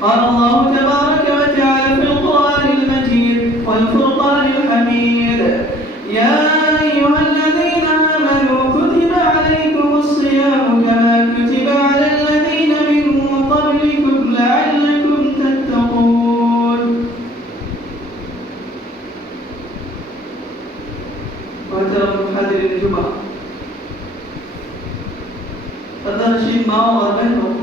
قال الله تبارك وتعالى في القرآن المجيد والفرقان الحميد يا أيها الذين آمنوا كتب عليكم الصيام كما كتب على الذين من قبلكم لعلكم تتقون. محترم حاضرین جمعہ، قدرشین ماؤں اور بہنوں،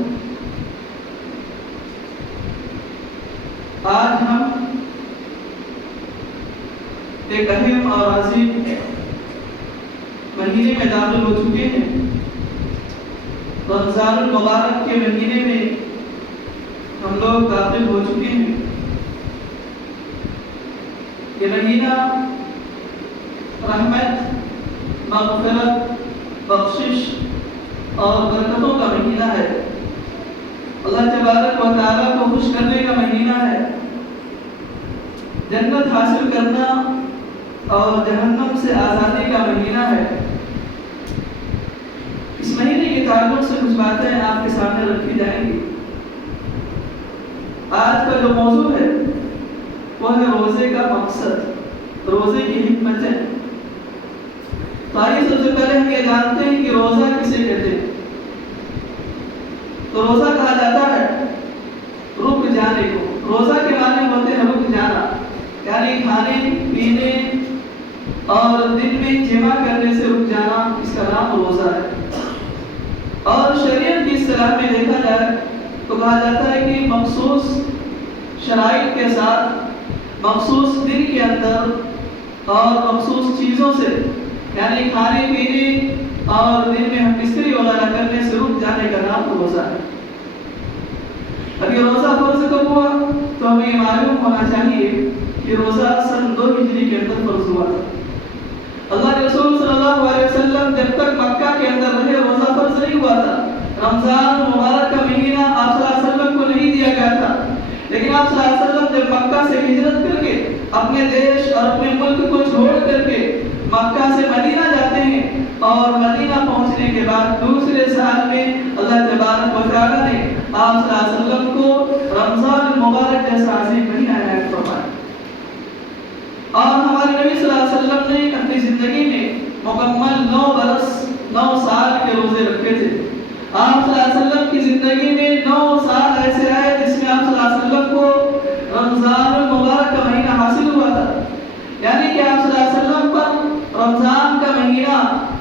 آج ہم ایک اہم اور عظیم مہینے میں داخل ہو چکے ہیں۔ رمضان المبارک کے مہینے میں ہم لوگ داخل ہو چکے ہیں۔ یہ مہینہ رحمت، مغفرت، بخشش اور برکتوں کا مہینہ ہے۔ اللہ تبارک و تعالیٰ کو خوش کرنے کا مہینہ ہے، جنت حاصل کرنا اور جہنم سے آزادی کا مہینہ ہے۔ اس مہینے کے تعلق سے کچھ باتیں آپ کے سامنے رکھی جائیں گی۔ آج کا جو موضوع ہے وہ ہے روزے کا مقصد، روزے کی حکمتیں۔ تو آئیے سب سے پہلے ہم یہ جانتے ہیں کہ روزہ کسے کہتے ہیں۔ تو روزہ کہا جاتا ہے رک جانے کو۔ روزہ کے معنی ہوتے ہیں رک جانا، یعنی کھانے پینے اور دن میں جمع کرنے سے رک جانا، اس کا نام روزہ ہے۔ اور شریعت کی اصطلاح میں دیکھا جائے تو کہا جاتا ہے کہ مخصوص شرائط کے ساتھ، مخصوص دن کے اندر اور مخصوص چیزوں سے، یعنی کھانے پینے اور دن میں ہم بستری وغیرہ کرنے سے رک جانے کا نام روزہ ہے۔ اب یہ روزہ فرض کب ہوا تو ہمیں یہ معلوم ہونا چاہیے کہ روزہ سن 2 ہجری کے اندر فرض ہوا تھا۔ اللہ کے رسول صلی اللہ علیہ وسلم جب تک مکہ کے اندر رہے روزہ فرض نہیں ہوا تھا۔ رمضان مبارک کا مہینہ آپ صلی اللہ علیہ وسلم کو نہیں دیا گیا تھا، لیکن آپ صلی اللہ علیہ وسلم جب مکہ سے ہجرت کر کے اپنے دیش اور اپنے ملک کو چھوڑ کر کے مکہ سے مدینہ جاتے ہیں، اور مدینہ پہنچنے کے بعد دوسرے سال میں اللہ تبارک و تعالیٰ نے آپ صلی اللہ علیہ وسلم کو رمضان المبارک جیسا عظیم مہینہ عنایت فرمایا۔ اور ہمارے نبی صلی اللہ علیہ وسلم نے اپنی زندگی میں مکمل 9 برس 9 سال کے روزے رکھے تھے۔ آپ صلی اللہ علیہ وسلم کی زندگی میں 9 سال ایسے آئے جس میں آپ صلی اللہ علیہ وسلم کو رمضان المبارک کا مہینہ حاصل ہوا تھا، یعنی کہ آپ صلی اللہ علیہ وسلم پر رمضان کا مہینہ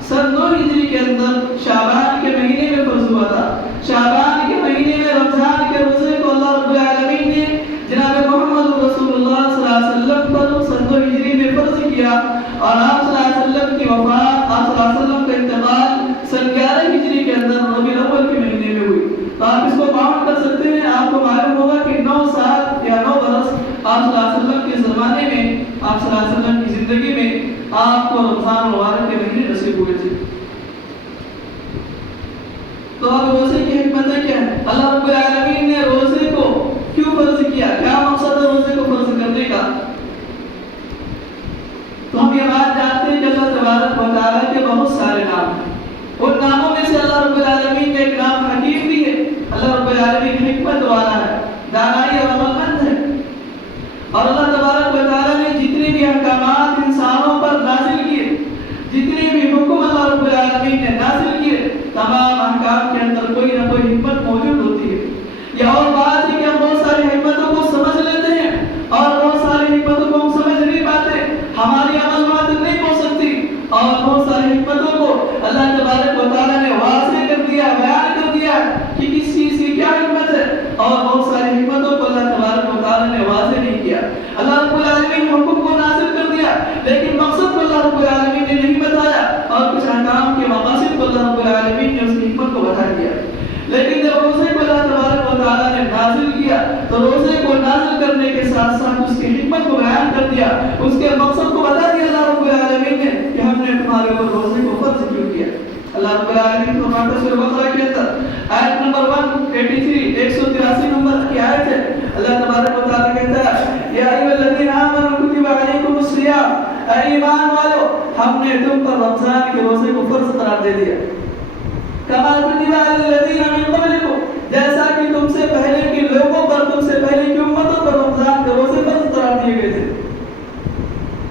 سن 2 ہجری کے اندر شعبان کے مہینے میں فرض ہوا تھا۔ شعبان کے مہینے میں رمضان کے روزے کو اللہ رب العالمین نے جناب محمد رسول اللہ صلی اللہ علیہ وسلم پر سن 2 ہجری میں فرض کیا، اور آپ صلی اللہ علیہ وسلم کی وفات، آپ صلی اللہ علیہ وسلم کا انتقال سن 11 ہجری کے اندر ربیع الاول کے مہینے میں ہوئی۔ تو آپ اس کو کاؤنٹ کر سکتے ہیں، آپ کو معلوم ہوگا کہ 9 سال یا 9 برس آپ صلی اللہ علیہ وسلم کے زمانے میں، آپ صلی اللہ علیہ وسلم کی زندگی میں آپ کو رمضان مبارک کے مہینے نصیب ہوئے تھے۔ تو اب روزے کی حکمتیں کیا ہے؟ اللہ رب العالمین نے روزے کو کیوں فرض کیا؟ کیا مقصد ہے روزے کو فرض کرنے کا؟ تو ہم یہ بات جانتے ہیں کہ اللہ تبارک و تعالیٰ کے بہت سارے نام ہیں۔ ان ناموں میں سے اللہ رب العالمین کا ایک نام حکیم بھی ہے۔ اللہ رب العالمین حکمت والا ہے، دانائی اور عقل مند ہے۔ اور اللہ تبارک و تعالیٰ نے جتنے بھی احکامات انسانوں پر نازل کیے، جتنے بھی حکم اللہ رب العالمین نے نازل کیے، تمام احکام کے اندر کوئی نہ کوئی حکمت موجود ہوتی ہے۔ یہ اور بات ہے کہ ہم بہت ساری حکمتوں کو سمجھ لیتے ہیں اور بہت ساری حکمتوں کو ہم سمجھ نہیں پاتے، ہماری عمل بات نہیں ہو سکتی، اور بہت ساری حکمتوں کو اللہ تبارک و تعالیٰ نے واضح کر دیا، بیان کر دیا کہ کس چیز کی کیا حکمت ہے، اور بہت ساری حکمتوں کو اللہ تبارک و تعالیٰ نے واضح نہیں کیا۔ اللہ رب العالمین حکم کو نازل کر دیا، لیکن مقصد کو اللہ رب العالمین نے نہیں بتایا، اور کچھ احکام کے مقاصد کو اللہ رب العالمین نے اس کی حکمت کو بتا دیا۔ لیکن جب روزے کو اللہ تبارک و تعالیٰ نے نازل کیا تو روزے کو نازل کرنے کے ساتھ ساتھ اس کی حکمت کو بیان کر دیا، اس کے مقصد کو بتا دیا اللہ رب العالمین نے کہ ہم نے تمہارے اوپر روزے کو فرض کیوں کیا۔ اللہ رب العالمین فرماتا ہے سورہ بقرہ کے اندر آیت نمبر 183 183 نمبر کی آیت ہے، اللہ تبارک و تعالیٰ کہتا ہے یا ایھا الذین آمنوا کتب علیکم الصیام، اے ایمان والو ہم نے تم پر رمضان کے روزے کو فرض قرار دے دیا، کما کتب علی الذین من قبلکم، جیسا کہ تم سے پہلے کے لوگوں پر تم سے پہلے کی امتوں پر رمضان کے روزے فرض قرار دیے گئے تھے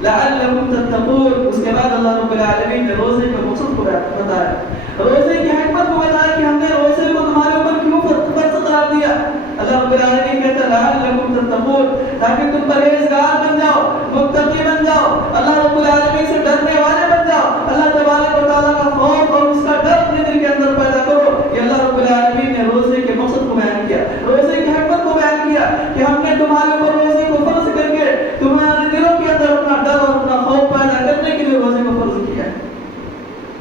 لعلکم تتقون. اس کے بعد اللہ رب العالمین نے روزے کا مقصد کو بتایا, روزے کی حکمت کو بتایا کہ ہم نے روزے کو تمہارے اوپر کیوں فرض قرار دیا. اللہ رب العالمین کہتا ہے لعلکم تتقون, تاکہ تم پرہیزگار بن جاؤ, متقی بن جاؤ, اللہ رب العالمین سے ڈرنے والے بن جاؤ, اللہ تبارک و تعالیٰ کا خوف اور اس کا ڈر اپنے دل کے اندر پیدا کرو. یہ اللہ رب العالمین نے روزے کے مقصد کو بیان کیا, روزے کی حکمت کو بیان کیا کہ ہم نے تمہارے اوپر روزے کو فرض کر کے تمہارے دلوں کے اندر اپنا ڈر اور اپنا خوف پیدا کرنے کے لیے روزے کو فرض کیا ہے.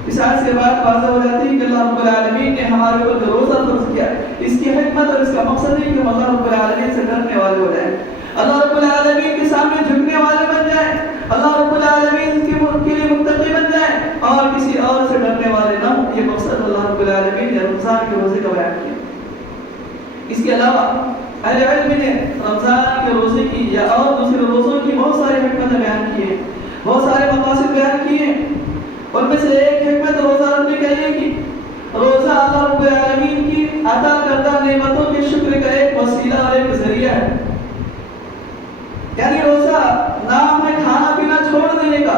اس آیت سے بات واضح ہو جاتی ہے کہ اللہ رب العالمین نے ہمارے اوپر جو روزہ فرض کیا, اس کی حکمت اور اس کا مقصد ہے کہ ہم اللہ رب العالمین سے ڈرنے والے ہو جائیں, اللہ رب العالمین کے سامنے جھکنے والے بن جائیں, اللہ رب العالمین کے لیے متقی بن جائیں اور کسی اور سے ڈرنے والے نہ ہوں. یہ مقصد اللہ رب العالمین نے رمضان کے روزے کا بیان کیا. اس کے علاوہ اہل علم نے رمضان کے روزے کی یا اور دوسرے روزوں کی بہت ساری حکمتیں بیان کی ہیں, بہت سارے مقاصد بیان کیے ہیں. ان میں سے ایک حکمت روزہ رکھنے کا یہ کہ روزہ اللہ رب العالمین کی عطا کردہ نعمتوں کے شکر کا ایک وسیلہ اور ایک ذریعہ ہے. یعنی روزہ نام ہے کھانا پینا چھوڑ دینے کا,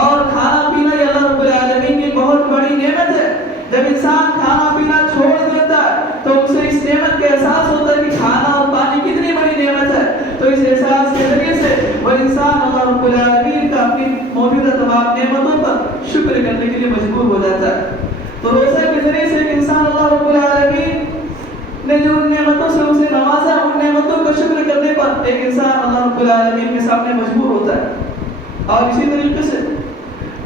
اور کھانا پینا یہ اللہ رب العالمین کی بہت بڑی نعمت ہے. جب انسان کھانا پینا چھوڑ دیتا ہے تو اسے اس نعمت کا احساس ہوتا ہے کہ کھانا اور پانی کتنی بڑی نعمت ہے. تو اس احساس کے ذریعے سے وہ انسان اللہ رب العالمین کا اپنی موجودہ تمام نعمتوں پر شکر کرنے کے لیے مجبور ہو جاتا ہے. تو روزہ کے ذریعے سے ایک انسان اللہ رب العالمین نے جو ان نعمتوں سے اسے نوازا, ان نعمتوں کو شکر کرنے پر ایک انسان اللہ رب العالمین کے سامنے مجبور ہوتا ہے. اور اسی طریقے سے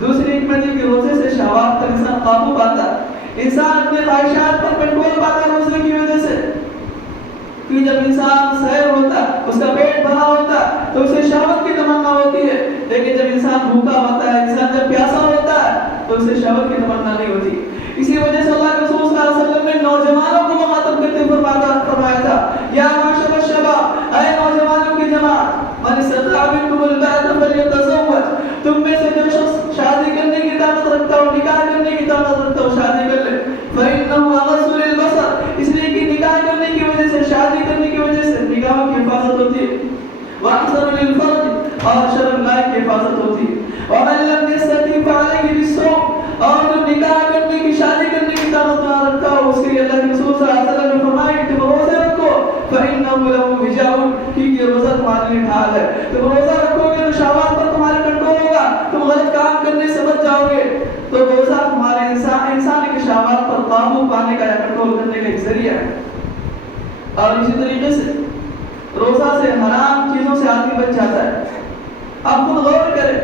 دوسری حکمت ہے کہ روزے سے شہوات پر انسان قابو پاتا ہے, انسان اپنے خواہشات پر کنٹرول پاتا ہے روزے کی وجہ سے. کہ جب انسان سیر ہوتا ہے, اس کا پیٹ بھرا ہوتا ہے تو اسے شہوت کی تمنا ہوتی ہے, لیکن جب انسان بھوکا ہوتا ہے, انسان جب پیاسا ہوتا ہے تو اسے شہوت کی تمنا نہیں ہوتی. اسی وجہ سے اللہ کے رسول صلی اللہ علیہ وسلم نے نوجوانوں کو مخاطب کرتے ہوئے فرمایا تھا یا معاشر الشباب, اے نوجوانوں کی جماعت, من استطاع منکم الباءۃ فلیتزوج, تم میں سے جو شخص شادی کرنے کی طاقت رکھتا ہو, نکاح کرنے کی طاقت رکھتا ہو, شادی کر لے. فإنه أغض للبصر, اس لیے کہ نکاح کرنے کی وجہ سے, شادی کرنے کی وجہ سے نگاہوں کی حفاظت ہوتی ہے, وأحسن للفرج, اور شرم کی حفاظت ہوتی ہے. ومن لم يستطع فعليه بالصوم, اور جو نکاح کرنے کی, شادی کرنے کی طاقت نہ رکھتا ہو, اس کے لیے اللہ کے رسول صلی اللہ علیہ وسلم نے فرمایا کہ تم روزے رکھو. فإنه له وجاء, کیونکہ روزہ تمہارے لیے ڈھال ہے. تم روزہ رکھو گے تو شہوات پر تمہارا کنٹرول ہوگا, تم غلط کام کرنے سے بچ جاؤ گے. تو روزہ تمہارے انسان کے شہوات پر قابو پانے کا یا کنٹرول کرنے کا ایک ذریعہ ہے. اور اسی طریقے سے روزہ سے حرام چیزوں سے آدمی بچ جاتا ہے. آپ خود غور کریں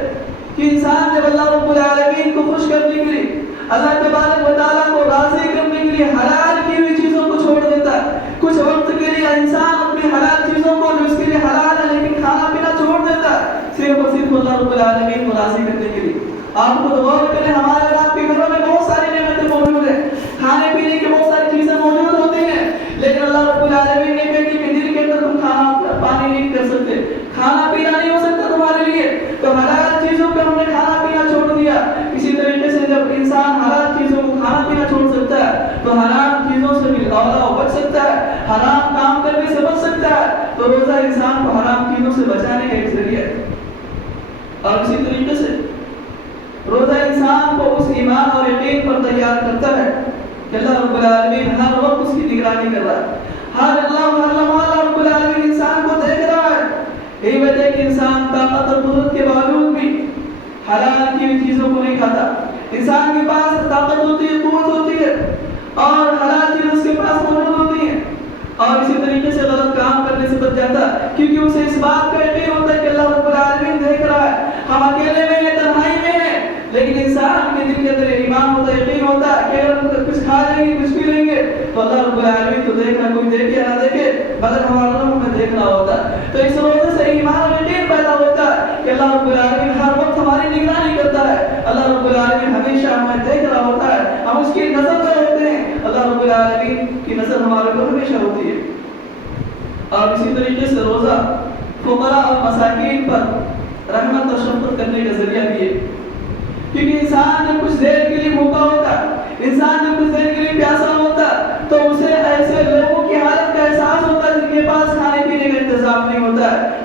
کہ انسان جب اللہ رب العالمین کو خوش کرنے کے لیے, اللہ تبارک و تعالیٰ کو راضی کرنے کے لیے حلال کی ہوئی چیزوں کو چھوڑ دیتا ہے, کچھ وقت کے لیے انسان اپنی حلال چیزوں کو جو اس کے لیے حلال ہے لیکن کھانا پینا چھوڑ دیتا ہے, صرف اور صرف اللہ رب العالمین کو راضی کرنے کے لیے. آپ خود غور کریں, ہمارے اور آپ کے گھروں میں بہت ساری نعمتیں موجود ہیں, کھانے پینے کی بہت ساری چیزیں موجود ہوتی ہیں, لیکن اللہ رب العالمین نے کہا کہ دل کے اندر تم کھانا پانی نہیں کر سکتے, کھانا پینا نہیں ہو سکتا تمہارے لیے, تو حلال چیزوں کو ہم نے کھانا پینا چھوڑ دیا. اسی طریقے سے جب انسان حلال چیزوں کو کھانا پینا چھوڑ سکتا ہے تو حرام چیزوں سے بھی بچ سکتا ہے, حرام کام کرنے سے بچ سکتا ہے. تو روزہ انسان کو حرام چیزوں سے بچانے کا ایک ذریعہ ہے. اور اسی طریقے سے روزہ انسان کو اس ایمان اور یقین پر تیار کرتا ہے کہ اللہ رب العالمین ہر وقت اس کی نگرانی کر رہا ہے, ہر لمحہ رب العالمین انسان کو دیکھ رہا ہے. یہی وجہ ہے کہ انسان طاقت اور قدرت کے باوجود بھی حلال کی چیزوں کو نہیں کھاتا. انسان کے پاس طاقت ہوتی ہے, قوت ہوتی ہے, اور حلال چیز اس کے پاس موجود ہوتی ہے, اور اسی طریقے سے غلط کام کرنے سے بچ جاتا ہے, کیونکہ اسے اس بات کا یقین ہوتا ہے کہ اللہ رب العالمین دیکھ رہا ہے. ہم اکیلے میں ہیں, تنہائی میں ہیں, لیکن انسان کے دل کے اندر ایمان ہوتا ہے, یقین ہوتا ہے کہ اگر کچھ کھا لیں گے, کچھ پی لیں گے تو اللہ رب العالمین تو دیکھ رہا, کوئی دیکھے نہ دیکھے مگر ہمارا رب ہمیں دیکھ رہا ہوتا ہے. تو اس روزے سے ایمان اور یقین پیدا ہوتا ہے کہ اللہ رب العالمین ہر وقت ہماری نگرانی کرتا ہے, اللہ رب العالمین ہمیشہ ہمیں دیکھ رہا ہوتا ہے, ہم اس کی نظر میں ہوتے ہیں, اللہ رب العالمین کی نظر ہمارے پر ہمیشہ ہوتی ہے. اور اسی طریقے سے روزہ فقراء اور مساکین پر رحمت اور شفقت کرنے کا ذریعہ بھی ہے, کیونکہ انسان جب کچھ دیر کے لیے بھوکا ہوتا ہے, انسان جب دیر کے لیے پیاسا ہوتا تو اسے ایسے لوگوں کی حالت کا احساس ہوتا ہے جن کے پاس کھانے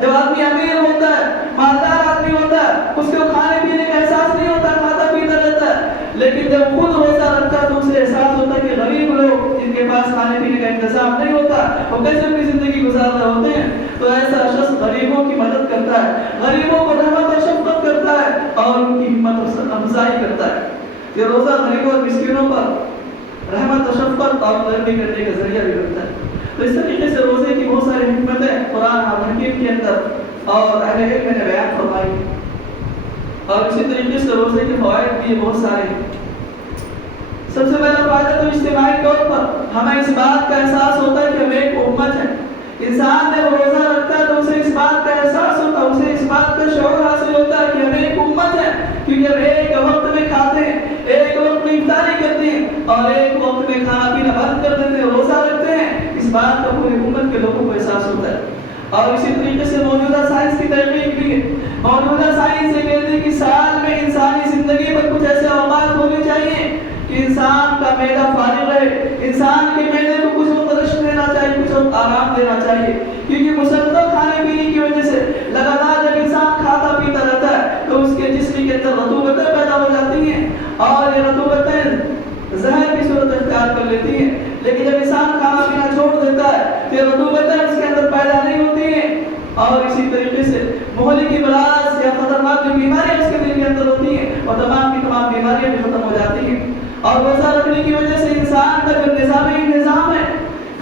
جب آدمی امیر ہوتا ہے، مالدار آدمی ہوتا ہے، اس کو کھانے پینے کا احساس نہیں ہوتا، کھاتا پیتا رہتا ہے، لیکن جب خود روزہ رکھتا ہے تو اسے احساس ہوتا ہے کہ غریب لوگ جن کے پاس کھانے پینے کا انتظام نہیں ہوتا وہ کیسے اپنی زندگی گزار رہے ہوتے ہیں. تو ایسا شخص غریبوں کی مدد کرتا ہے، غریبوں کو رحمت اور شفقت کرتا ہے اور ان کی ہمت افزائی کرتا ہے. یہ روزہ غریبوں اور مسکینوں پر رحمت و شفقت اور نرمی کرنے کا ذریعہ بھی بنتا ہے. تو اس طریقے سے روزے کی بہت ساری حکمتیں قرآن حکیم کے اندر اور اہل علم نے بیان فرمائی ہیں. اور اسی طریقے سے روزے کے فوائد بھی بہت سارے ہیں. سب سے پہلا فائدہ تو اجتماعی طور پر ہمیں اس بات کا احساس ہوتا ہے کہ ہم ایک امت ہے. انسان جب روزہ رکھتا ہے تو اسے اس بات کا احساس ہوتا ہے، اسے اس بات کا شعور حاصل ہوتا ہے کہ ہم ایک امت ہے، کیونکہ ہم ایک وقت میں کھاتے ہیں، ایک وقت میں افطاری کرتے ہیں اور ایک وقت میں کھانا پینا بند کر دیتے ہیں، روزہ رکھتے ہیں. اس بات کا پوری امت کے لوگوں کو احساس ہوتا ہے. اور اسی طریقے سے موجودہ سائنس کی تحقیق بھی ہے. موجودہ سائنس یہ کہتی ہے کہ سال میں انسانی زندگی پر کچھ ایسے اوقات ہونے چاہیے کہ انسان کا معدہ فارغ رہے، انسان کے معدے کو کچھ وقت رشک دینا چاہیے، کچھ وقت آرام دینا چاہیے. کیونکہ مسلسل کھانے پینے کی وجہ سے لگاتار جب انسان کھاتا پیتا رہتا ہے تو اس کے جسم کے اندر رطوبتیں پیدا ہو جاتی ہیں اور یہ رطوبتیں زہر کی صورت اختیار کر لیتی ہیں. لیکن جب انسان کھانا پینا چھوڑ دیتا ہے تو یہ رطوبتیں اس کے اندر پیدا نہیں ہوتی ہیں. اور اسی طریقے سے مہلکی امراض یا خطرناک جو بیماریاں اس کے دل کے اندر ہوتی ہیں اور تمام کی تمام بیماریاں بھی ختم ہو جاتی ہیں. اور روزہ رکھنے کی وجہ سے انسان کا جو نظام ہے،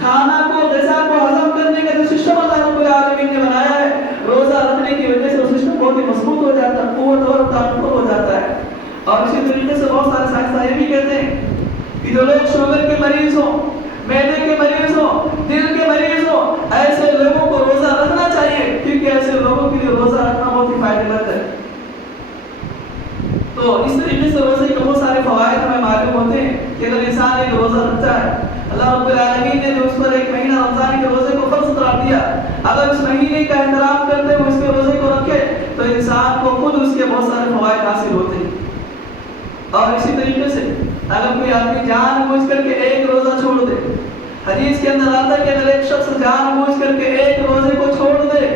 کھانا کو غذا کو ہضم کرنے کا جو سسٹم اللہ رب العالمین نے بنایا ہے، روزہ رکھنے کی وجہ سے وہ سسٹم بہت ہی مضبوط ہو جاتا ہے، قوت اور طاقتور ہو جاتا ہے. اور اسی طریقے سے بہت سارے سائنسداں یہ بھی کہتے ہیں کہ جو لوگ شوگر کے مریض ہوں، معدے کے مریض ہوں، دل کے مریض ہوں، ایسے لوگوں کو روزہ رکھنا چاہیے، کیونکہ ایسے لوگوں کے لیے روزہ رکھنا بہت ہی فائدہ مند ہے. تو اس طریقے سے روزے کے بہت سارے فوائد ہمیں معلوم ہوتے ہیں کہ اگر انسان ایک روزہ رکھتا ہے، اللہ رب العالمین نے جو اس پر ایک مہینہ رمضان کے روزے کو فرض قرار دیا، اگر اس مہینے کا احترام کرتے ہوئے اس کے روزے کو رکھے تو انسان کو خود اس کے بہت سارے فوائد حاصل ہوتے ہیں. اور اسی طریقے سے اگر کوئی آدمی جان بوجھ کر کے ایک روزہ چھوڑ دے، حدیث کے اندر آتا ہے کہ اگر ایک شخص جان بوجھ کر کے ایک روزے کو چھوڑ دے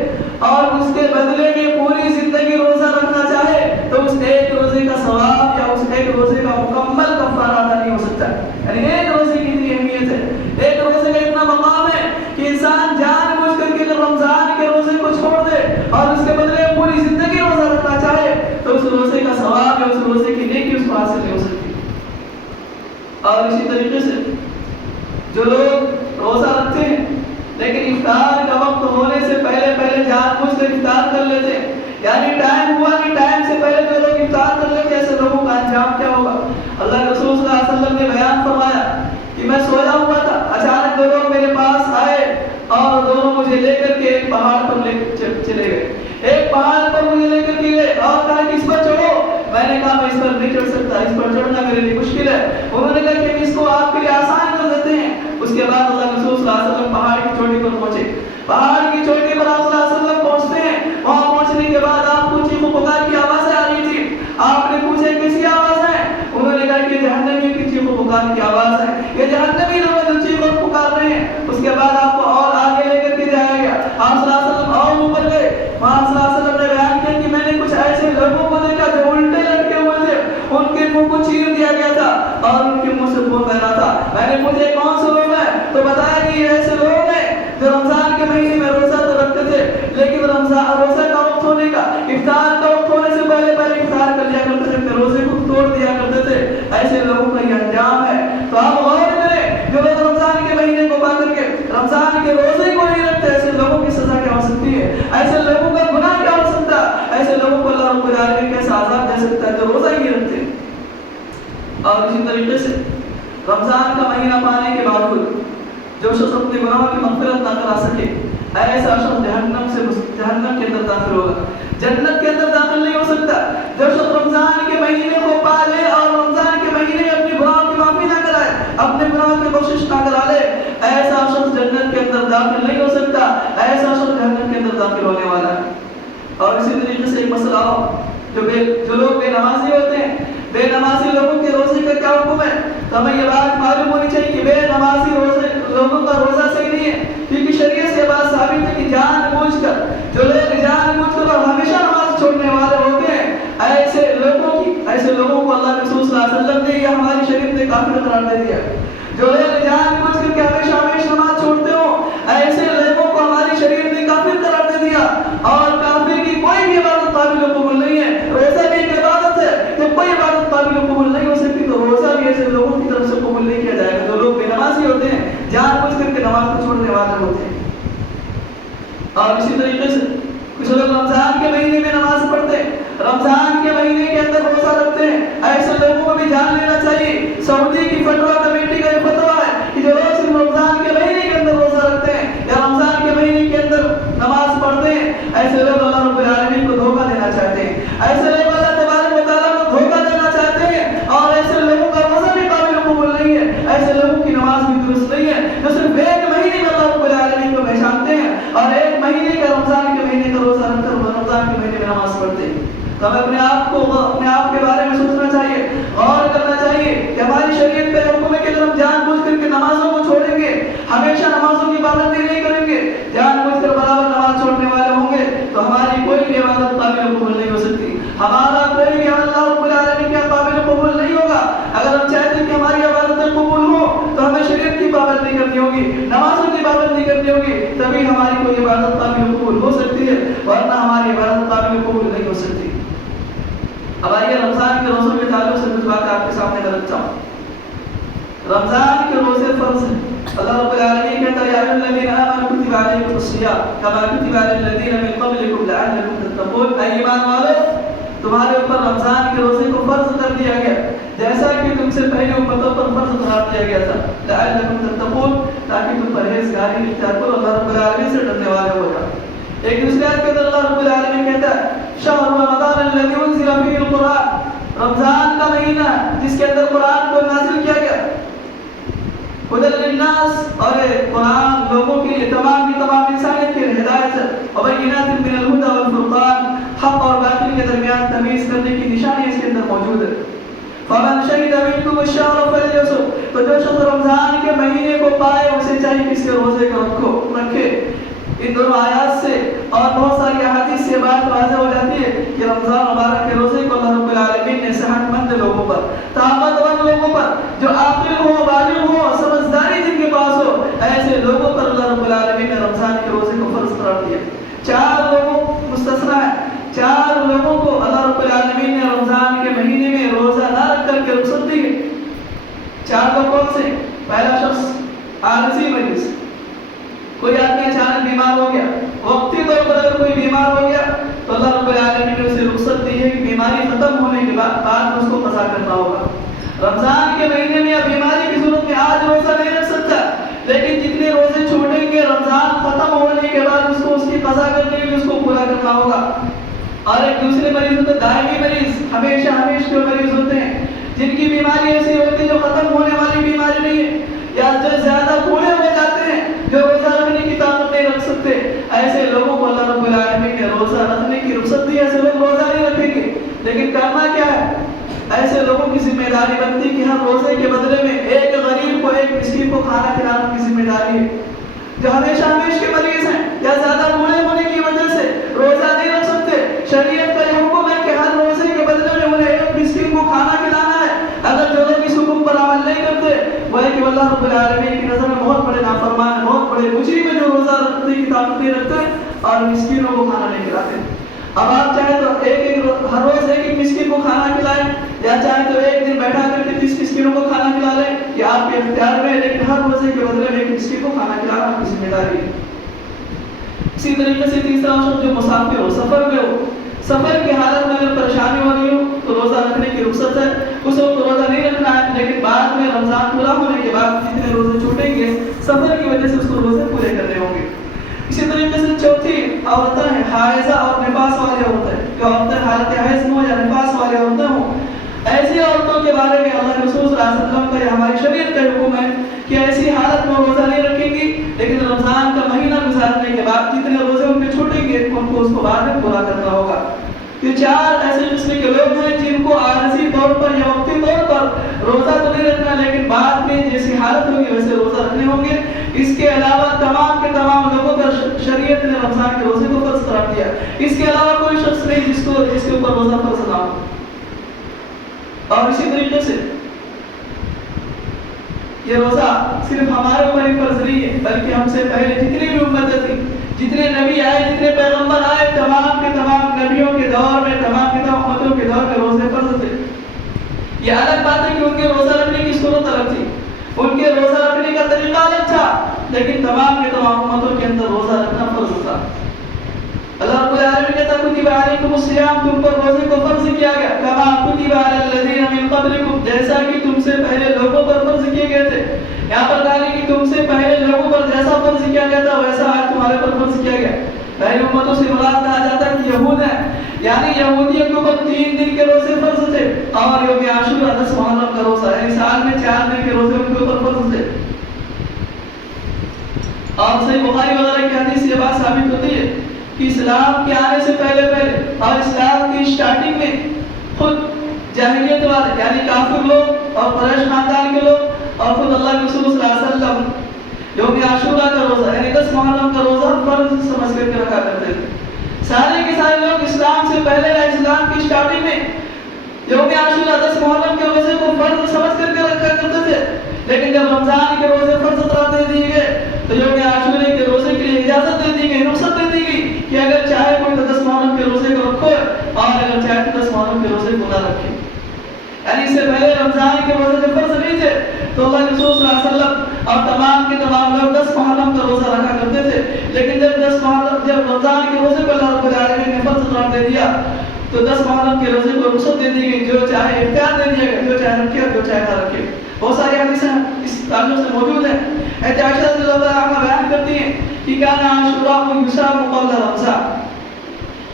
اور اس کے بدلے میں پوری زندگی روزہ رکھنا چاہے تو اس ایک روزے کا ثواب یا اس ایک روزے کا مکمل کفارہ ادا نہیں ہو سکتا. یعنی ایک روزے کی اتنی اہمیت ہے، ایک روزے کا اتنا مقام ہے کہ انسان جان بوجھ کر کے اگر رمضان کے روزے کو چھوڑ دے اور اس کے بدلے پوری زندگی روزہ رکھنا چاہے تو اس روزے کا ثواب یا اس روزے کی نیکی اس کو حاصل نہیں ہو سکتی. اور اسی طریقے سے جو لوگ روزہ رکھتے ہیں لیکن افطار کا وقت ہونے سے پہلے جان بوجھ کر افطار کر لیتے ہیں، یعنی ٹائم ہوا کہ ٹائم سے پہلے جو لوگ افطار کر لیتے ہیں، ایسے لوگوں کا انجام کیا ہوگا؟ اللہ کے رسول صلی اللہ علیہ وسلم نے بیان فرمایا کہ میں سویا ہوا تھا، اچانک دو لوگ میرے پاس آئے اور دونوں مجھے لے کر کے ایک پہاڑ پر چلے گئے. ایک پہاڑ پر مجھے لے کر کے گئے اور کہا کہ اس پر چڑھو. میں نے کہا میں اس پر نہیں چڑھ سکتا، اس پر چڑھنا میرے لیے مشکل ہے. انہوں نے کہا کہ اس کو آپ کے لیے آسان کر دیتے ہیں. اس کے بعد اللہ کے رسول صلی اللہ علیہ وسلم پہاڑ کی چوٹی پر پہنچے. پہاڑ کی چوٹی پر آپ صلی اللہ علیہ وسلم پہنچتے ہیں. وہاں پہنچنے کے بعد آپ کو چیخ و پکار کی آوازیں آ رہی تھی. آپ نے پوچھا کیسی آواز ہے؟ انہوں نے کہا کہ جہنمیوں کی چیخ و پکار کی آواز ہے، یہ جہنمی لوگ جو چیخ و پکار رہے ہیں. اس کے بعد آپ کو اور آگے لے کر کے جایا گیا. آپ صلی اللہ علیہ وسلم اور اوپر گئے. وہاں صلی اللہ علیہ وسلم نے بیان کیا کہ میں نے کچھ ایسے لوگوں کو دیکھا جو الٹے لٹکے ہوئے تھے، ان کے منہ کو چیر دیا گیا تھا اور ان کے منہ سے خون بہ رہا تھا. میں نے پوچھا کون سے لوگ ہیں؟ تو بتایا کہ یہ ایسے لوگ ہیں جو رمضان کے مہینے میں روزہ تو رکھتے تھے لیکن روزہ کا وقت ہونے کا، افطار کا وقت ہونے سے پہلے افطار کر لیا کرتے تھے، روزے کو توڑ دیا کرتے تھے. ایسے لوگوں کا یہ انجام ہے. تو آپ غور کریں جو لوگ رمضان کے مہینے کو پا کر کے رمضان کے روزے کو نہیں رکھتے، ایسے لوگوں کی سزا کیا ہو سکتی ہے؟ ایسے لوگوں کا گناہ کیا ہو سکتا ہے؟ ایسے لوگوں کو اللہ رب العالمین کیسا عذاب دے سکتا ہے جو روزہ ہی نہیں رکھتے. اور اسی طریقے سے رمضان کا مہینہ پانے کے باوجود جو شخص اپنے گناہوں کی مغفرت نہ کرا سکے، ایسا شخص جہنم کے اندر داخل ہوگا، جنت کے اندر داخل نہیں ہو سکتا. جو شخص رمضان کے مہینے کو پا لے اور رمضان کے مہینے میں اپنے گناہوں کی معافی نہ کرائے، اپنے گناہوں کی بخشش نہ کرا لے، ایسا شخص جنت کے اندر داخل نہیں ہو سکتا، ایسا شخص جہنم کے اندر داخل ہونے والا ہے. اور اسی طریقے سے ایک مسئلہ جو لوگ بے نمازی ہوتے ہیں، بے نمازی لوگوں کے روزے کا کیا حکم ہے؟ تو ہمیں یہ بات معلوم ہونی چاہیے کہ بے نمازی لوگوں کا روزہ صحیح نہیں ہے، کیونکہ شریعت سے بات ثابت ہے کہ جان بوجھ کر جو لوگ والے ہوتے ہیں. اور اسی طریقے سے کچھ لوگ رمضان کے مہینے میں نماز پڑھتے ہیں, رمضان کے مہینے کے اندر روزہ رکھتے ہیں. ایسے لوگوں کو بھی جان لینا چاہیے, سعودی کی فتویٰ کمیٹی کا یہ فتویٰ ہے کہ جو لوگ صرف رمضان کے مہینے کے اندر روزہ رکھتے ہیں یا رمضان کے مہینے کے اندر نماز پڑھتے ہیں, ایسے لوگ اللہ رب العالمین کو دھوکہ دینا چاہتے ہیں. ایسے لوگ اللہ تبارک و تعالیٰ کو دھوکہ دینا چاہتے ہیں, اور ایسے لوگوں کا روزہ بھی قابل قبول نہیں ہے, ایسے لوگوں کی نماز بھی درست نہیں ہے جو صرف ایک مہینے میں اللہ رب العالمین کو پہچانتے ہیں اور ایک مہینے کا رمضان کے مہینے کا روزہ رکھ کر رمضان کے مہینے میں نماز پڑھتے ہیں. تو ہمیں اپنے آپ کے بارے میں سوچنا چاہیے, غور کرنا چاہیے کہ ہماری شریعت کا حکم ہے کہ اگر ہم جان بوجھ کر کے نمازوں کو چھوڑیں گے, ہمیشہ نمازوں کی پابندی نہیں کریں گے, جان بوجھ کر برابر نماز چھوڑنے والے ہوں گے, تو ہماری کوئی بھی عبادت قابل قبول نہیں ہو سکتی, ہمارا کوئی بھی عمل اللہ رب العالمین کے قابل قبول نہیں ہوگا. اگر ہم چاہتے ہیں کہ ہماری عبادتیں قبول ہو تو ہمیں شریعت کی پابندی کرنی ہوگی, نمازوں کی پابندی کرنی ہوگی, تبھی ہماری کوئی عبادت قابل قبول ہو سکتی ہے, ورنہ ہماری عبادت قابل قبول نہیں ہو سکتی. اب آئیے رمضان کے روزوں کے تعلق سے کچھ بات آپ کے سامنے میں رکھتا ہوں. رمضان کے روزے فرض ہیں. اللہ رب العالمین کہتا ہے یا ایھا الذین آمنوا کتب علیکم الصیام کما کتب علی الذین من قبلکم لعلکم تتقون. اے ایمان والو, تمہارے اوپر رمضان کے روزے کو فرض کر دیا گیا جیسا کہ تم سے پہلے امتوں پر فرض قرار دیا گیا تھا, لعلکم تتقون, تاکہ تم پرہیزگاری اختیار کرو, اللہ رب العالمین سے ڈرنے والے ہو جاؤ. ایک دوسرے آیت کے اندر اللہ رب العالمین کہتا ہے شہر رمضان الذی انزل فیہ القرآن, رمضان کا مہینہ جس کے اندر قرآن کو نازل کیا گیا, ہدی للناس, اور قرآن لوگوں کے لیے تمام کی تمام انسانیت کے لیے ہدایت ہے, وبینات من الہدی والفرقان, حق اور باطل کے درمیان تمیز کرنے کی نشانی اس کے اندر موجود ہے. فمن شہد منکم الشہر فلیصم, تو جو شخص رمضان کے مہینے کو پائے اسے چاہیے کہ اس کے روزے کو رکھے. ان دونوں آیات سے اور بہت ساری احادیث سے بات واضح ہو جاتی ہے کہ رمضان مبارک کے روزے کو اللہ رب العالمین نے صحت مند لوگوں پر, طاقتور لوگوں پر, جو عاقل ہو, بالغ ہو, سمجھداری جن کے پاس ہو, ایسے لوگوں پر اللہ رب العالمین نے رمضان کے روزے کو فرض قرار دیا. 4 لوگوں مستثنیٰ ہیں, 4 لوگوں کو اللہ رب العالمین نے رمضان کے مہینے میں روزہ نہ رکھ کر کے رخصت دی ہے. 4 لوگ کون سے؟ پہلا شخص عارضی مریض, کوئی آدمی اچانک بیمار ہو گیا, وقتی طور پر اگر کوئی بیمار ہو گیا تو اللہ رب العالمین نے اسے رخصت دی ہے کہ بیماری ختم ہونے کے بعد اس کو قضا کرنا ہوگا. رمضان کے مہینے میں یا بیماری کی صورت میں آج روزہ نہیں رکھ سکتا, لیکن جتنے روزے چھوڑیں گے رمضان ختم ہونے کے بعد اس کو اس کی قضا کرنے کے لیے اس کو پورا کرنا ہوگا. اور ایک دوسرے مریض ہوتے دائمی مریض, ہمیشہ کے مریض ہوتے ہیں جن کی بیماری ایسی ہوتی ہے جو ختم ہونے والی بیماری نہیں ہے, یا جو زیادہ بوڑھے ہو جاتے ہیں, جو روزہ رکھنے کی طاقت نہیں رکھ سکتے, ایسے لوگوں کو اللہ رب العالمین نے روزہ رکھنے کی رخصت دی. ایسے لوگ روزہ نہیں رکھیں گے, لیکن کرنا کیا ہے, ایسے لوگوں کی ذمہ داری بنتی کہ ہر روزے کے بدلے میں ایک غریب کو, ایک مسکین کو کھانا کھلانا کی ذمہ داری ہے. جو ہمیشہ کے مریض ہیں یا زیادہ بوڑھے ہونے کی وجہ سے روزہ نہیں رکھ سکتے, شریعت کا یہ حکم ہے کہ ہر روزے کے بدلے میں انہیں ایک مسکین کو کھانا کھلانا ہے. اگر جو لوگ اس حکم پر عمل نہیں کرتے وہ ہے کہ اللہ رب العالمین کی نظر میں بہت بڑے نافرمان, بہت بڑے مجرم ہیں جو روزہ رکھنے کی طاقت نہیں رکھتے اور مسکینوں کو کھانا نہیں کھلاتے. اب آپ چاہے تو ہر روز ایک مسکین کو کھانا کھلائیں, یا چاہے تو ایک دن بیٹھا کر کے 30 مسکینوں کو کھانا کھلا لیں, یہ آپ کے اختیار میں ہے, لیکن ہر روزے کے بدلے میں ایک مسکین کو کھانا کھلانا آپ کی ذمہ داری ہے. اسی طریقے سے تیسرا شخص جو مسافر ہو, سفر میں ہو, سفر کی حالت میں اگر پریشانی ہو رہی ہو تو روزہ رکھنے کی رخصت ہے, اس وقت روزہ نہیں رکھنا ہے, لیکن بعد میں رمضان پورا ہونے کے بعد جتنے روزے چھوٹیں گے سفر کی وجہ سے اس کو روزے پورے کرنے ہوں گے. اسی طریقے سے چوتھی عورتیں ہیں, حائضہ اور نفاس والے عورتیں, جو عورتیں حالت حیض میں ہو یا نفاس والے عورتیں ہوں, ایسی عورتوں کے بارے میں اللہ رسول صلی اللہ علیہ وسلم کا, یہ ہماری شریعت کا حکم ہے کہ ایسی حالت میں روزہ نہیں رکھیں گی, لیکن رمضان کا مہینہ گزارنے کے بعد جتنے روزے ان کے چھوٹیں گے ان کو اس کو بعد میں پورا کرنا ہوگا. یہ 4 ایسے قسم کے لوگ ہیں جن کو عارضی طور پر یا وقتی طور پر روزہ تو نہیں رکھنا, لیکن بعد میں جیسی حالت ہوگی ویسے روزہ رکھنے ہوں گے. اس کے علاوہ تمام کے تمام لوگوں پر شریعت نے رمضان کے روزے کو فرض قرار دیا. اس کے علاوہ کوئی شخص نہیں جس کے اوپر روزہ فرض نہ ہو. اور اسی طریقے سے یہ روزہ صرف ہمارے اوپر ہی فرض نہیں ہے, بلکہ ہم سے پہلے جتنی بھی امتیں تھیں, جتنے نبی آئے, جتنے پیغمبر آئے, تمام کے تمام نبیوں کے دور میں, تمام کے تمام امتوں کے دور میں روزے فرض تھے. یہ الگ بات ہے کہ ان کے روزہ رکھنے کی صورت الگ تھی, ان کے روزہ رکھنے کا طریقہ الگ تھا, لیکن تمام کے تمام امتوں کے اندر روزہ رکھنا فرض تھا. اللہ رب العالمین کہتا ہے کتب علیکم الصیام، تم پر روزے کو فرض کیا گیا، کما کتب علی الذین من قبلکم، جیسا کہ تم سے پہلے لوگوں پر فرض کیے گئے تھے. یہاں پر کہا کہ تم سے پہلے لوگوں پر جیسا فرض کیا گیا تھا ویسا آج تمہارے پر فرض کیا گیا. پہلی امتوں سے مراد کہا جاتا ہے کہ یہود ہیں، یعنی یہودیوں کے اوپر 3 دن کے روزے فرض تھے اور یوم عاشورہ 10 محرم کا روزہ، یعنی سال میں 4 دن کے روزے ان کے اوپر فرض تھے. اور صحیح بخاری وغیرہ کی حدیث یہ بات ثابت ہوتی ہے کہ اسلام کے آنے سے پہلے اور اسلام کی اسٹارٹنگ میں خود جاہلیت والے یعنی کافر لوگ اور قریش خاندان کے لوگ اور خود اللہ کے رسول صلی اللہ علیہ وسلم یوم عاشورہ کا روزہ یعنی 10 محرم کا روزہ فرض سمجھ کر کے رکھا کرتے تھے. سارے کے سارے لوگ اسلام سے پہلے یا اسلام کی اسٹارٹنگ میں یوم عاشورہ 10 محرم کے روزے کو فرض سمجھ کر کے رکھا کرتے تھے. لیکن جب رمضان کے روزے فرض قرار دے دیے گئے تو یوم عاشورہ کے روزے کے لیے اجازت دے دی گئی، رخصت دے دی گئی کہ اگر چاہے کوئی تو 10 محرم کے روزے کو رکھو اور اگر چاہے تو 10 محرم کے روزے کو نہ رکھے. یعنی اس سے پہلے رمضان کے روزے جب فرض نہیں تھے تو اللہ کے رسول صلی اللہ علیہ وسلم اور تمام کے تمام لوگ 10 محرم کا روزہ رکھا کرتے تھے. لیکن جب رمضان کے روزے کو اللہ رب العالمین نے فرض قرار دے دیا تو 10 محرم کے روزے کو رخصت دے دی گئی، جو چاہے اختیار دے دیا گیا، جو چاہے رکھے جو چاہے نہ رکھے. بہت ساری حدیثیں اس تعلق سے موجود ہیں. عائشہ رضی اللہ عنہا بیان کرتی ہیں کہ کان عاشوراء یصام قبل رمضان،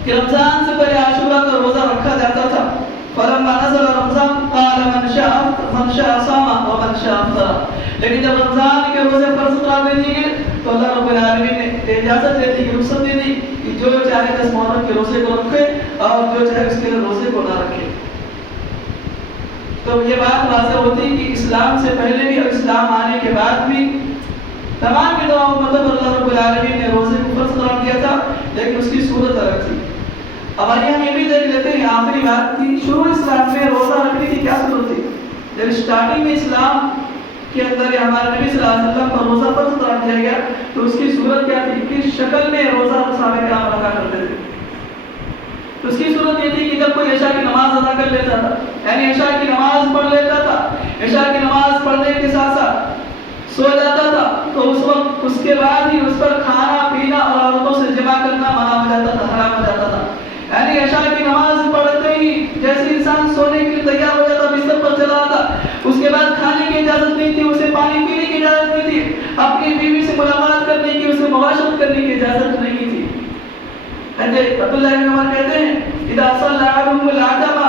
کہ رمضان سے پہلے عاشوراء کا روزہ رکھا جاتا تھا. فلما نزل رمضان قال من شاء صام ومن شاء افطر. لیکن جب رمضان کے روزے فرض قرار دے دیے گئے تو اللہ رب العالمین نے اجازت دے دی، رخصت دے دی کہ جو چاہے 10 محرم کے روزے کو رکھے اور جو چاہے اس کے روزے کو نہ رکھے. تو یہ بات واضح ہوتی ہے کہ اسلام سے پہلے بھی اور اسلام آنے کے بعد بھی تمام کے تمام امتوں پر اللہ رب العالمین نے روزے کو فرض قرار دیا تھا، لیکن اس کی صورت الگ تھی. اب آئیے ہم یہ بھی دیکھ لیتے ہیں آخری بات کی شروع اسلام میں روزہ رکھنے کی کیا صورت تھی. جب اسٹارٹنگ میں اسلام کے اندر ہمارے نبی صلی اللہ علیہ وسلم پر روزہ فرض قرار دیا گیا تو اس کی صورت کیا تھی، کس شکل میں روزہ صحابہ کرام رکھا کرتے تھے. تو اس کی صورت یہ تھی کہ جب کوئی عشاء کی نماز ادا کر لیتا تھا، یعنی عشاء کی نماز پڑھ لیتا تھا، عشاء کی نماز پڑھنے کے ساتھ ساتھ سو جاتا تھا تو اس وقت اس کے بعد ہی اس پر کھانا پینا اور عورتوں سے جمع کرنا منع ہو جاتا تھا، حرام ہو جاتا تھا. یعنی عشاء کی نماز پڑھتے ہی جیسے انسان سونے کے لیے تیار ہو جاتا، بستر پر چلا جاتا، اس کے بعد کھانے کی اجازت نہیں تھی، اسے پانی پینے کی اجازت نہیں تھی، اپنی بیوی سے ملاقات کرنے کی، اسے مباشرت کرنے کی اجازت نہیں تھی. عبداللہ بن عمر کہتے ہیں اذا صلى احدهم العتمة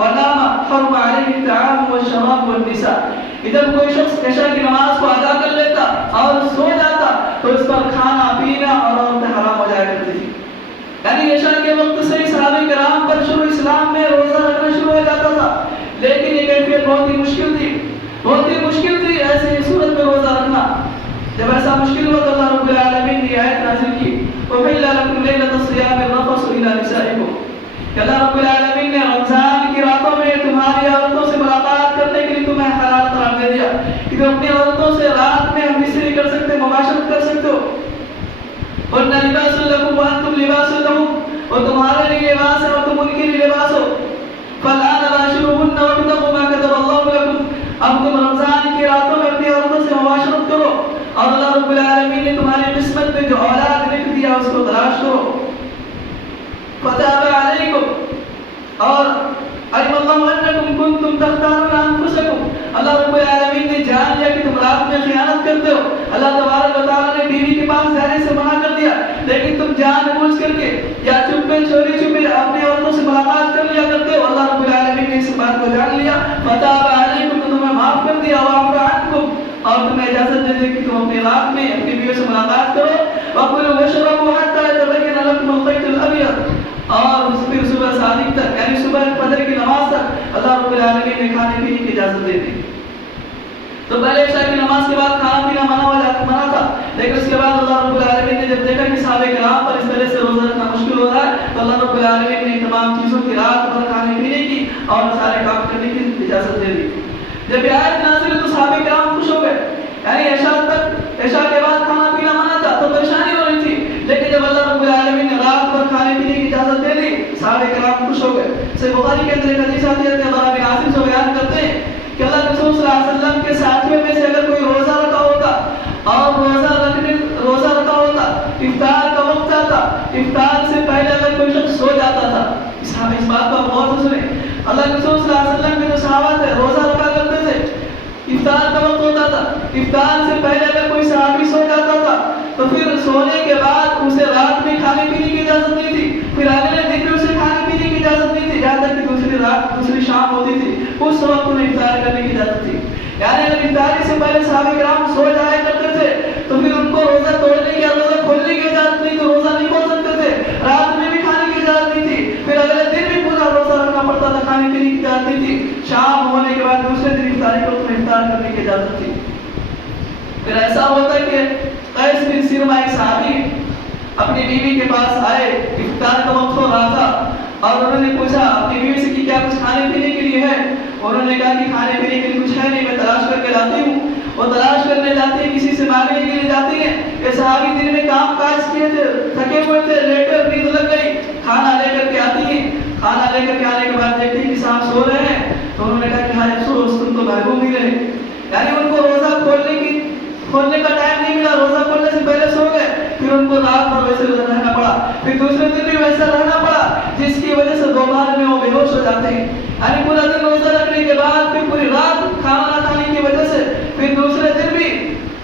ونام حرم عليه الطعام والشراب والنساء. جب کوئی شخص عشاء کی نماز کو ادا کر لیتا اور سو جاتا تو اس پر کھانا پینا اور عورتیں حرام ہو جایا کرتی تھی. یعنی عشاء کے وقت سے صحابہ کرام پر شروع اسلام میں روزہ رکھنا شروع ہو جاتا تھا، لیکن یہ کیفیت بہت ہی مشکل تھی، بہت ہی مشکل تھی ایسی صورت میں روزہ رکھنا. جب ایسا مشکل ہوا تو اللہ رب العالمین نے آیت نازل کی وَحِلَّ لَكُمْ لَيْلَةَ الصِّيَامِ الرَّفَثُ إِلَىٰ نِسَائِكُمْ، کہ اللہ رب العالمین نے رمضان کی راتوں میں تمہاری عورتوں سے ملاقات کرنے کے لیے تمہیں حلال قرار دے دیا کہ تم اپنی عورتوں سے رات میں ہم مصری کر سکتے، مباشرت کر سکتے ہو. وَإِنَّ لِبَاسٌ لَكُمْ وَأَنْتُمْ لِبَاسٌ لَهُمْ، اور تمہارے لیے لباس ہے اور تم ان کے لیے لباس ہو. فَالْآنَ بَاشِرُوهُنَّ وَابْتَغُوا مَا كَتَبَ اللَّهُ لَكُمْ، اب تم رمضان کی راتوں میں اپنی عورتوں سے مباشرت کرو اور اللہ رب العالمین نے تمہاری قسمت میں جو اولاد لکھ دیا اس کو تلاش کرو. فَتَابَ عَلَيْكُمْ، اور عَلِمَ اللَّهُ أَنَّكُمْ كُنْتُمْ تَخْتَانُونَ أَنفُسَكُمْ، اللہ رب العالمین نے جان لیا کہ تم رات میں خیانت کرتے ہو. اللہ تبارک و تعالیٰ نے بیوی کے پاس جانے سے منع کر دیا، لیکن تم جان بوجھ کر کے یا چپے چوری چھپے اپنی عورتوں سے ملاقات کر لیا کرتے ہو. اللہ رب العالمین نے اس بات کو جان لیا. فَتَابَ عَلَيْكُمْ، تو تمہیں معاف کر دیا. وَعَفَا عَنْكُمْ، اور تمہیں اجازت دے دی کہ تم اپنی رات میں اپنی بیوی سے ملاقات کرو. وَكُلُوا وَاشْرَبُوا حَتَّى يَتَبَيَّنَ لَكُمُ الْخَيْطُ الْأَبْيَضُ، اور پھر صبح صادق تک یعنی صبح فجر کی نماز تک اللہ رب العالمین نے کھانے پینے کی اجازت دے دی. تو پہلے عشاء کی نماز کے بعد کھانا پینا منع تھا، لیکن اس کے بعد اللہ رب العالمین نے جب دیکھا کہ صحابہ کرام پر اس طرح سے روزہ رکھنا مشکل ہو رہا ہے تو اللہ رب العالمین نے تمام چیزوں کی رات بھر کھانے پینے کی اور سارے کام کرنے کی اجازت دے دی. جب یہ آیت نازل ہوئی تو صحابہ کرام خوش ہو گئے، یعنی عشاء کے بعد کھانا پینا منع تھا تو پریشانی ہو رہی تھی، لیکن جب اللہ رب العالمین نے رات بھر کھانے پینے کی اجازت دے دی صحابہ کرام خوش ہو گئے. صحیح بخاری کے اندر ایک حدیث آتی ہے، براء بن عازب سے بیان کرتے ہیں کہ اللہ کے رسول صلی اللہ علیہ وسلم کے ساتھیوں میں سے اگر کوئی روزہ رکھا ہوتا اور بات کو آپ غور سے سنیں. اللہ کے رسول صلی اللہ علیہ وسلم کے جو صحابہ تھے روزہ رکھا کرتے تھے. افطار کا وقت ہوتا تھا, افطار سے پہلے اگر کوئی صحابی سو جاتا تھا تو پھر سونے کے بعد اسے رات میں کھانے پینے کی اجازت نہیں تھی, پھر اگلے دن بھی اسے کھانے پینے کی اجازت نہیں تھی, جہاں تک کہ دوسری شام ہوتی تھی اس وقت انہیں افطار کرنے کی اجازت تھی. یعنی اگر افطاری سے پہلے صحابہ کرام سو جایا کرتے تھے تو پھر ان کو روزہ توڑنے کی یا روزہ کھولنے کی اجازت نہیں, تو روزہ نہیں کھول سکتے تھے. رات میں بھی کھانے کی اجازت نہیں تھی, پھر اگلے دن بھی پورا روزہ رکھنا پڑتا تھا, کھانے پینے کی اجازت نہیں تھی. شام ہونے کے بعد دوسرے دن افطاری کو افطار کرنے کی اجازت تھی. پھر ایسا ہوتا ہے کہ قیس بن سرمہ ایک صحابی اپنی بیوی کے پاس آئے, افطار کا وقت ہو رہا تھا اور انہوں نے پوچھا اپنی بیوی سے کہ کیا کچھ کھانے پینے کے لیے ہے. انہوں نے کہا کہ کھانے پینے کے لیے کچھ ہے نہیں, میں تلاش کر کے لاتی ہوں. وہ تلاش کرنے جاتی ہیں, کسی سے مانگنے کے لیے جاتی ہیں. یہ صحابی دن میں کام کاج کیے تھے, تھکے ہوئے تھے, لیٹے نیند لگ گئی, کھانا لے کر کے آتی ہیں. کھانا لے کر کے آنے کے بعد دیکھتی ہیں کہ صاحب سو رہے ہیں. تو انہوں نے کہا کہ ہائے افسوس, تم تو محروم ہی رہے. یعنی ان کو روزہ کھولنے کا ٹائم نہیں ملا, روزہ کھولنے سے پہلے سو گئے, پھر ان کو رات بھر ویسے رہنا پڑا, پھر دوسرے دن بھی ویسا رہنا پڑا, جس کی وجہ سے دوپہر میں وہ بے ہوش ہو جاتے ہیں. یعنی پورا دن روزہ رکھنے کے بعد پھر پوری رات کھانا نہ کھانے کی وجہ سے پھر دوسرے دن بھی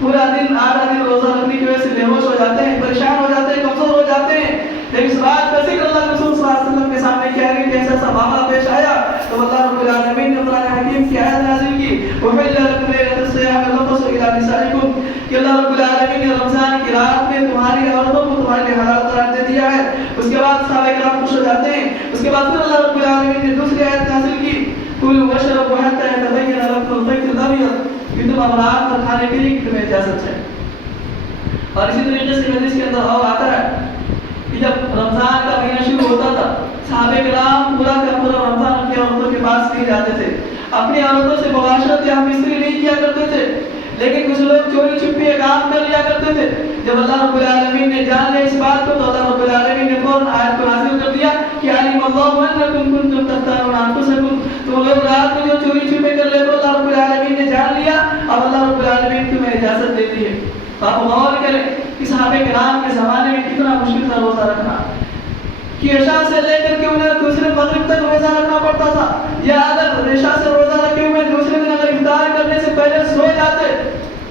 پورا دن آدھا دن روزہ رکھنے کی وجہ سے بے ہوش ہو جاتے ہیں, پریشان ہو جاتے ہیں, کمزور ہو جاتے ہیں. جب اس بات کا ذکر اللہ کے رسول صلی اللہ علیہ وسلم کے سامنے کیا گیا کہ ایسا معاملہ پیش آیا تو اللہ رب العالمین نے قرآن حکیم کی آیت نازل کی, وَحِلَّ لَكُمْ لَيْلَةَ الصِّيَامِ الرَّفَثُ إِلَىٰ نِسَائِكُمْ, کہ اللہ رب العالمین نے رمضان کی رات میں تمہاری عورتوں کو تمہارے لیے حلال قرار دے دیا ہے. اس کے بعد صحابہ کرام خوش ہو جاتے ہیں. اس کے بعد پھر اللہ رب العالمین نے دوسری آیت نازل کی, کُلُوا وَاشْرَبُوا حَتَّىٰ يَتَبَيَّنَ لَكُمُ الْخَيْطُ الْأَبْيَضُ, کہ تم اب رات میں کھانے پینے کی تمہیں اجازت ہے. اور اسی طریقے سے حدیث کے اندر اور آتا ہے کہ جب رمضان کا مہینہ شروع ہوتا تھا صحابہ کرام پورا کا پورا رمضان اپنی عورتوں کے پاس نہیں جاتے تھے, اپنی عورتوں سے مباشرت یا مصری نہیں کیا کرتے تھے, لیکن کچھ لوگ چوری چھپے کام کر لیا کرتے تھے. جب اللہ رب العالمین نے جان لیا اس بات کو تو اللہ رب العالمین نے فوراً آیت کو نازل کر دیا کہ علم اللہ انکم کنتم تختارون انفسکم, تو لوگ رات میں جو چوری چھپے کر لیتے اللہ رب العالمین نے جان لیا, اب اللہ رب العالمین تمہیں اجازت دیتی ہے. تو آپ غور کریں کہ صحابہ کرام کے زمانے میں کتنا مشکل تھا روزہ رکھنا, کہ عشاء سے لے کر کے انہیں دوسرے مغرب تک روزہ رکھنا پڑتا تھا, یا اگر عشاء سے روزہ رکھے ہوئے دوسرے دن اگر افطار کرنے سے پہلے سو جاتے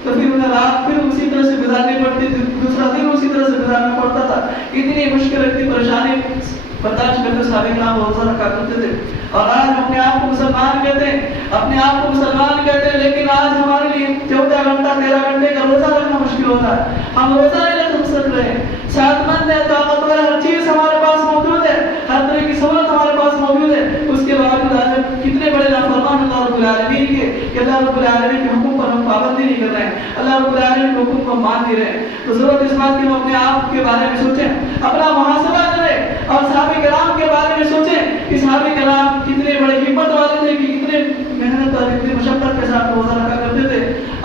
تو پھر انہیں رات پھر اسی طرح سے گزارنی پڑتی تھی, دوسرا دن اسی طرح سے گزارنا پڑتا تھا. اتنی مشکل اتنی پریشانی برداشت کرتے صحابہ کرام روزہ رکھا کرتے تھے. اور آج ہم اپنے آپ کو مسلمان کہتے ہیں, اپنے آپ کو مسلمان کہتے ہیں, لیکن آج ہمارے لیے 14 گھنٹہ 13 گھنٹے کا روزہ رکھنا مشکل ہوتا ہے. ہم روزہ نہیں رکھ سک رہے ہیں, صحت مند ہے, طاقتور ہے, ہر چیز ہمارے پاس موجود ہے, ہر طرح کی سہولت ہمارے پاس موجود ہے, اس کے باوجود آج کتنے بڑے نافرمان اللہ رب العالمین کے کہ اللہ رب العالمین کے حکم پر ہم پابندی نہیں کر رہے ہیں, اللہ رب العالمین کے حکم کو مان نہیں رہے ہیں. تو ضرورت اس بات کی ہم اپنے آپ کے بارے میں سوچیں, اپنا محاسبہ کریں اور صحابہ کرام کے بارے میں سوچیں کہ صحابہ کرام کتنے بڑے ہمت والے تھے, کہ کتنے محنت اور کتنی مشقت کے ساتھ روزہ رکھا کرتے تھے.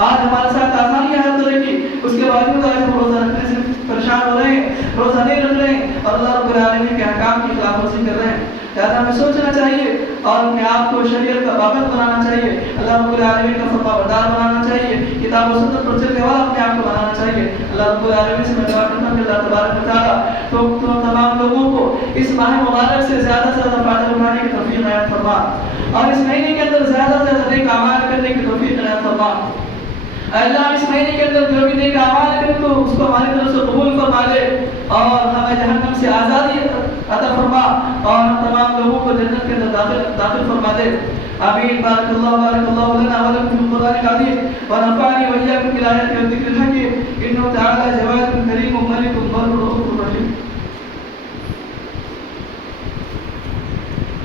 آج ہمارے ساتھ آسانیاں ہر طرح کی, اس کے باوجود آج ہم روزہ رکھنے سے پریشان ہو رہے ہیں, روزہ نہیں رکھ رہے ہیں اور اللہ رب العالمین کے احکام کی خلاف ورزی کر رہے ہیں. لہٰذا ہمیں سوچنا چاہیے اور اپنے آپ کو شریعت کا پابند بنانا چاہیے, اللہ رب العالمین کا فرما بردار بنانا چاہیے, کتاب و سنت پر چلنے والا اپنے آپ کو بنانا چاہیے. اللہ رب العالمین سے میں دعا کرتا ہوں کہ اللہ تبارک و تعالیٰ تو تمام لوگوں کو اس ماہ مبارک سے زیادہ سے زیادہ فائدہ اٹھانے کی توفیق عنایت فرما, اور اس مہینے کے اندر زیادہ سے زیادہ نیک اعمال کرنے کی توفیق عنایت فرما. اللہ اس مہینے کے اندر جو بھی نیک اعمال کریں تو اس کو ہماری طرف سے قبول فرما لے اور ہمیں جہنم سے آزادی عطا فرما اور ہم تمام لوگوں کو جنت کے اندر داخل فرما دے. آمین. بارک اللہ لنا ولکم فی القرآن العظیم ونفعنی وإیاکم بالآیات والذکر الحکیم. انہ تعالی جواد کریم ملک بر